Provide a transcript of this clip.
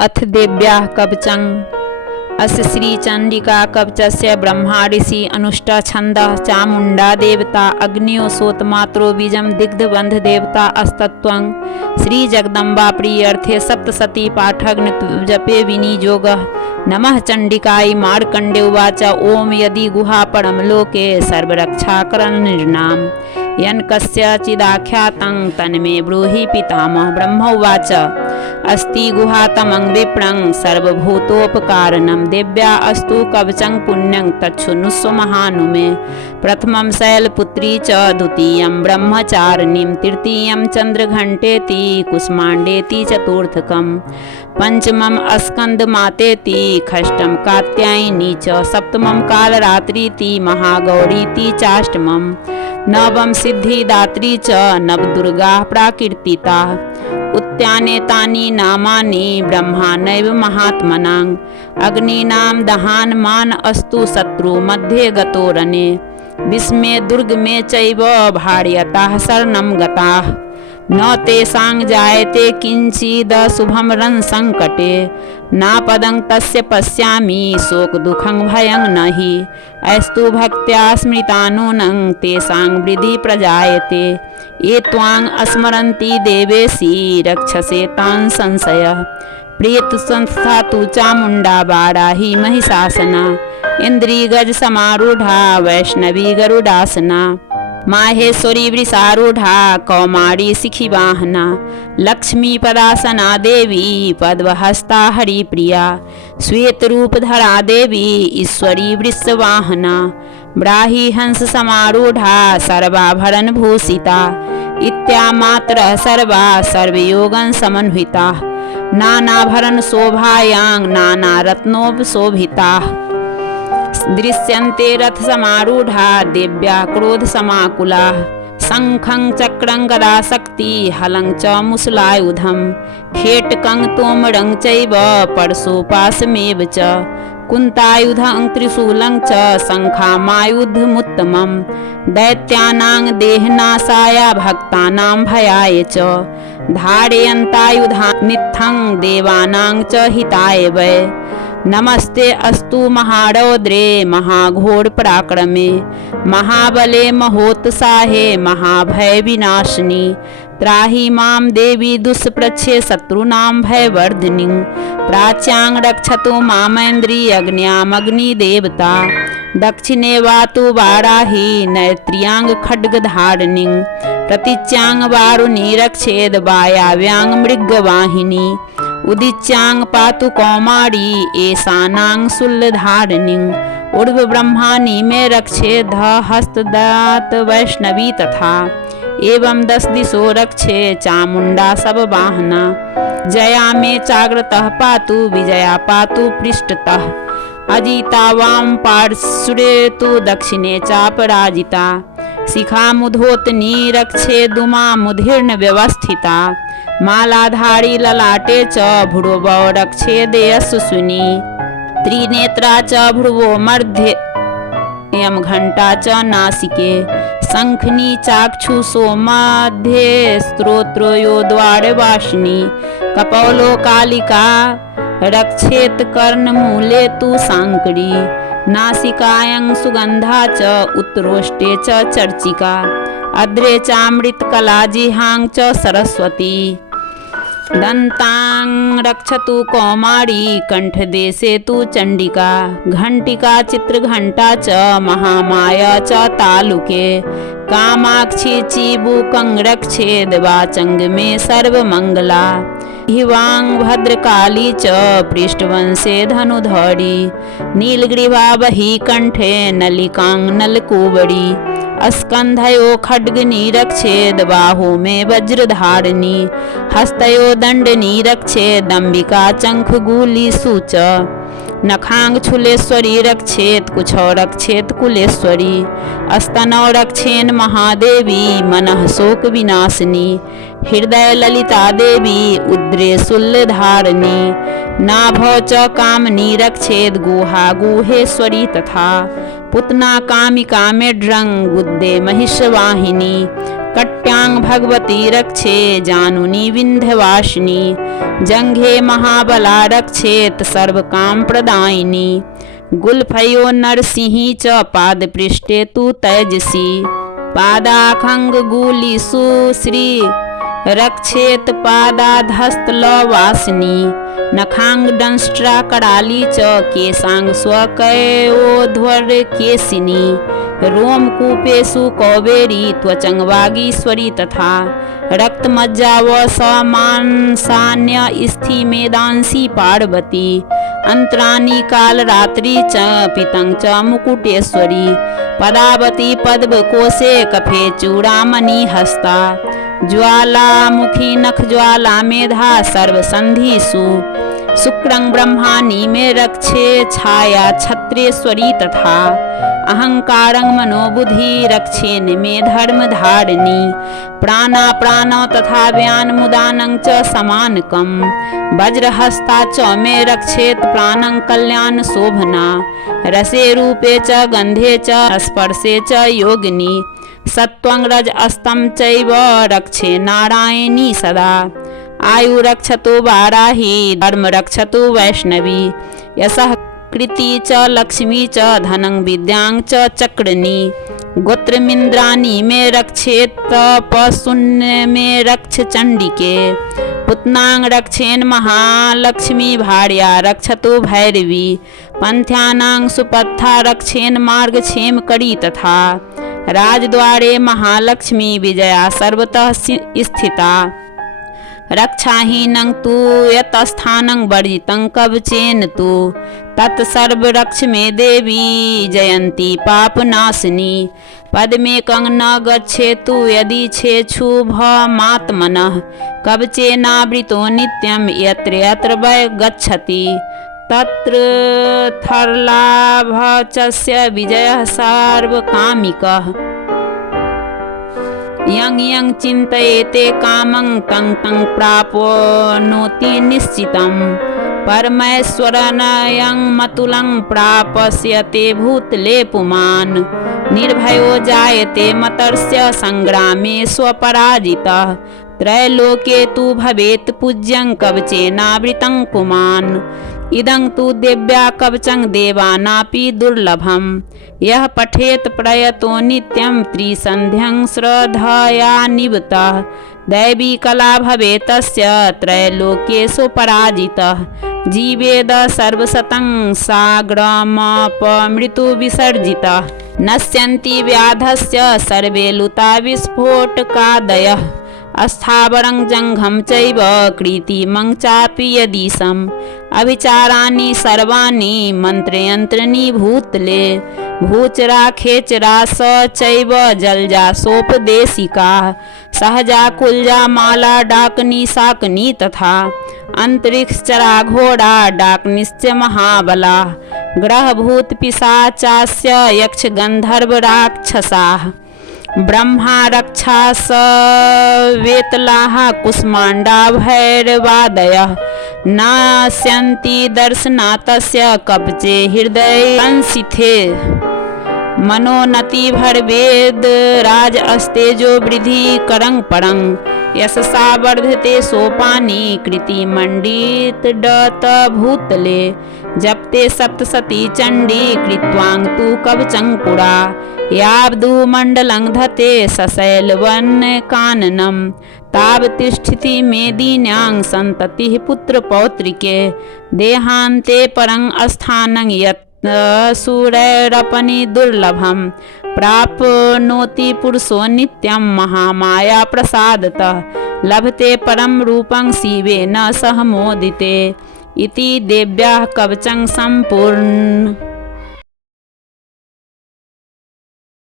अथ देव्याः कवचं अस्य श्रीचण्डिका कवचस्य ब्रह्मा ऋषि अनुष्ठ छन्दः चामुण्डा देवता अग्न्यो सोतमात्रो बीजं दिग्धबन्ध देवता अस्तत्वं श्रीजगदम्बा प्रियर्थे सप्तशती पाठग्न जपे विनियोगः। नमः चण्डिकायै मार्कण्डे उवाच ओम यदि गुहा परमलोके सर्वरक्षाकरणनिर्नाम यन् कस्यचिदाख्यातं तन्मे ब्रूहि पितामह। ब्रह्म उवाच अस्ति गुहातमं विप्रं सर्वभूतोपकारणं देव्या अस्तु कवचं पुण्यं तच्छृणुष्व महानुमे। प्रथमं शैलपुत्री च द्वितीयं ब्रह्मचारिणीं तृतीयं चन्द्रघण्टेति कुष्माण्डेति चतुर्थकं पंचमं स्कन्दमातेति षष्ठं कात्यायनी च सप्तमं कालरात्रीति महागौरीति चाष्टमं नवम सिद्धिदात्री च नवदुर्गा प्राकीर्तिता। उद्याने तानि नामानि ब्रह्माणैव महात्मनां अग्नीनां दहानमान अस्तु शत्रु मध्ये गतो रणे विस्मे दुर्गमे चैव भार्यताः शरणं गताः न तेषां जायते किंचिद शुभं रणसंकटे नापदं तस्य पश्यामि शोक दुःखं भयं नहि अस्तु भक्त्या स्मृतानूनं तेषां वृद्धि प्रजायते ये त्वां स्मरन्ति देवेशि रक्षसे तान् संशयः। प्रेत संस्था तु चामुण्डा वाराही महिषासना इंद्री गज समारूढ़ा वैष्णवी गरुडासना माहेश्वरी वृषारूढ़ा कौमारी शिखिवाहना लक्ष्मी पदासना देवी पद्महस्ता हरिप्रिया श्वेत रूपधरा देवी ईश्वरी वृषवाहना ब्राही हंस समारूढ़ा सर्वाभरण भूषिता इत्यामात्र सर्वा सर्वयोगं समन्विता नानाभरण शोभायां नाना रत्नोपशोभिता दृश्यन्ते रथ समारूढ़ा देव्या क्रोध समाकुला शंखं चक्रं गदा शक्ति हलं च मुसलायुधं खेटकं तोमरं चैव परशुपाशमेव च कुन्तायुधं त्रिशूलं च शंखामायुधमुत्तमं दैत्यानां देहनाशाय भक्तानां भयाय च धारयन्तायुधानित्थं देवानां च हिताय वै। नमस्ते अस्तु महारौद्रे महाघोर पराक्रमे महाबले महोत्साहे महाभय विनाशिनी त्राहि मां देवी दुष्प्रच्छे शत्रूणां भयवर्धिनी प्राच्यां रक्षतु मामेन्द्री अग्न्यामग्निदेवता दक्षिणे वातु वाराही नैत्र्यां खड्गधारिणी प्रतीच्यां वारुणी रक्षेद वायाव्यां मृगवाहिनी उदिच्यां पातु कौमारी ऐशानां शूलधारिणी ऊर्ध्व ब्रह्माणि में रक्षेद हस्तदात वैष्णवी तथा एवं 10 दिशो रक्षे चामुण्डा सब वाहना जया में चाग्रतः पातु विजया पातु पृष्ठतः अजिता वाम पार्श्वे तु दक्षिणे चापराजिता शिखामुधोतनी रक्षे दुमा मुधीर्ण व्यवस्थिता मालाधारी ललाटे च भ्रुवो रक्षे देयस्विनी त्रिनेत्रा च भ्रुवो मध्य यम घंटा च नासिके शंखनी चाक्षुषो मध्ये स्त्रोत्रो द्वारवासिनी कपोलो कालिका रक्षेत कर्णमूले तु सांकरी नासिकायां सुगंधा च उत्तरोष्टे च चर्चिका अद्रे चामृतकला जिहां च सरस्वती दन्तां रक्षतु कौमारी कंठदेशे तु चंडिका घंटिका चित्रघंटा च महामाया च तालुके कामाक्षी चिबुकं रक्षेद वाचंग में सर्वमंगला हिवांग भद्रकाली च पृष्ठवंशे धनुधरी नीलग्रीवा बही कंठे नलिकां नलकुबरी स्कंधयो खड्गनी रक्षेद बाहु में वज्रधारिणी हस्तयो दंडनी रक्षेद अंबिका चंखगूली सूच नखांग छुलेश्वरी रक्षेत कुछौ रक्षेत कुलेश्वरी स्तनौ रक्षेन महादेवी मनः शोक विनाशिनी हृदय ललिता देवी उद्रे शूलधारिणी नाभौ च कामनी रक्षेद गुहा गुहेश्वरी तथा पुतना कामिका मेढ्रं गुद्दे महिषवाहिनी कट्यां भगवती रक्षे जानुनी विंध्यवासिनी जंघे महाबला रक्षेत सर्वकाम प्रदायिनी गुल्फयो नरसिंही च पादपृष्ठे तु तैजसी पादाखंगूलीषु श्री रक्षेत पादाधस्तलवासिनी नखांगदंष्ट्रा कराली च केशांग स्वकयोध्वर केशिनी रोमकूपेषु कौबेरी त्वचंग वागीश्वरी तथा रक्तमज्जावसमांसान्य स्थि मेदांसी पार्वती अंतरानी कालरात्रि च पितंग च मुकुटेश्वरी पदावती पद्मकोशे कफे चूड़ामणि हस्ता ज्वालामुखी नख ज्वाला मेधा सर्वसंधिषु शुक्रं ब्रह्माणी में रक्षे छाया छत्रेश्वरी तथा अहंकारं मनोबुद्धि रक्षेन में धर्म धारिणी प्राणा प्राणो तथा व्यान मुदानं च समानकं वज्रहस्ता च में रक्षेत प्राणं कल्याण शोभना रसे रूपे च गंधे च स्पर्शे च योगिनी सत्वं रज अस्तं चैव रक्षे नारायणी सदा आयु रक्षतु वाराही धर्म रक्षतु वैष्णवी यशः कृति च लक्ष्मी च धनं विद्यां च चक्रनी गोत्रमिंद्राणी में रक्षेत तपशून्य में रक्ष चंडिके पुत्नांग रक्षेन महालक्ष्मी भार्या रक्षतु भैरवी पंथ्यानां सुपथा रक्षेन मार्गक्षेम करी तथा राजद्वारे महालक्ष्मी विजया सर्वतः स्थिता रक्षाहीनं तु यतस्थानं वर्जितं कवचेन तु तत्सर्वरक्ष मे देवी जयन्ती पापनाशिनी पद्मेकं न गच्छेतु यदि छेच्छुभमात्मनः कवचेनावृतो नित्यं यत्र यत्र वै गच्छति तत्र थर्लाभचस्य विजयः सार्वकामिकः यं यं चिन्तयेते कामं तं तं प्राप्नोति निश्चितं परमेश्वरनयं मतुलं प्रापस्यते भूतले पुमान् निर्भयो जायते मतर्स्य संग्रामे स्वपराजितः त्रैलोके तु भवेत् पूज्यं कवचेनावृतं पुमान् इदं तु दिव्या कवचं देवानापि दुर्लभं यः पठेत प्रयतो नित्यं त्रिसन्ध्यं श्रद्धया निवतः दैवी कला भवेत् तस्य त्रैलोक्येषु पराजितः जीवेद सर्वशतं साग्रमपमृत्युविसर्जितः नश्यन्ति व्याधस्य सर्वे लुता विस्फोटकादयः अस्थावरं जङ्घं चैव कृतिमं चापि यदीशम् अभिचाराणि सर्वाणि मन्त्रयन्त्राणि भूतले भूचरा खेचरा स चैव जलजासोपदेशिका सहजा कुलजा माला डाकनी शाकनी तथा अंतरिक्षचरा घोड़ा डाकनिश्च महाबला ग्रहभूत पिशाचास्य यक्ष गंधर्व राक्षसाः ब्रह्मा रक्षास वेतलाः कुष्माण्डा भैरवादयः नास्यन्ति दर्शनातस्य कवचे हृदये संसिथे मनोनति भरवेद राज अस्तेजो वृद्धि करं परं यशसा वर्धते सोपानी कृति मंडित डत भूतले जपते सप्तसती चंडी कृत्वांग तु कवचं पुरा यावदु मंडलं धते सशैलवन काननम ताव तिष्ठति मेदिन्यां संततिः पुत्र पौत्रिके देहान्ते परं अस्थानं यत् सूरैरपनि दुर्लभं प्राप्नोति पुरुषो नित्यं महामाया प्रसादतः लभते परं रूपं शिवेन सह मोदिते इति देव्याः कवचं सम्पूर्ण।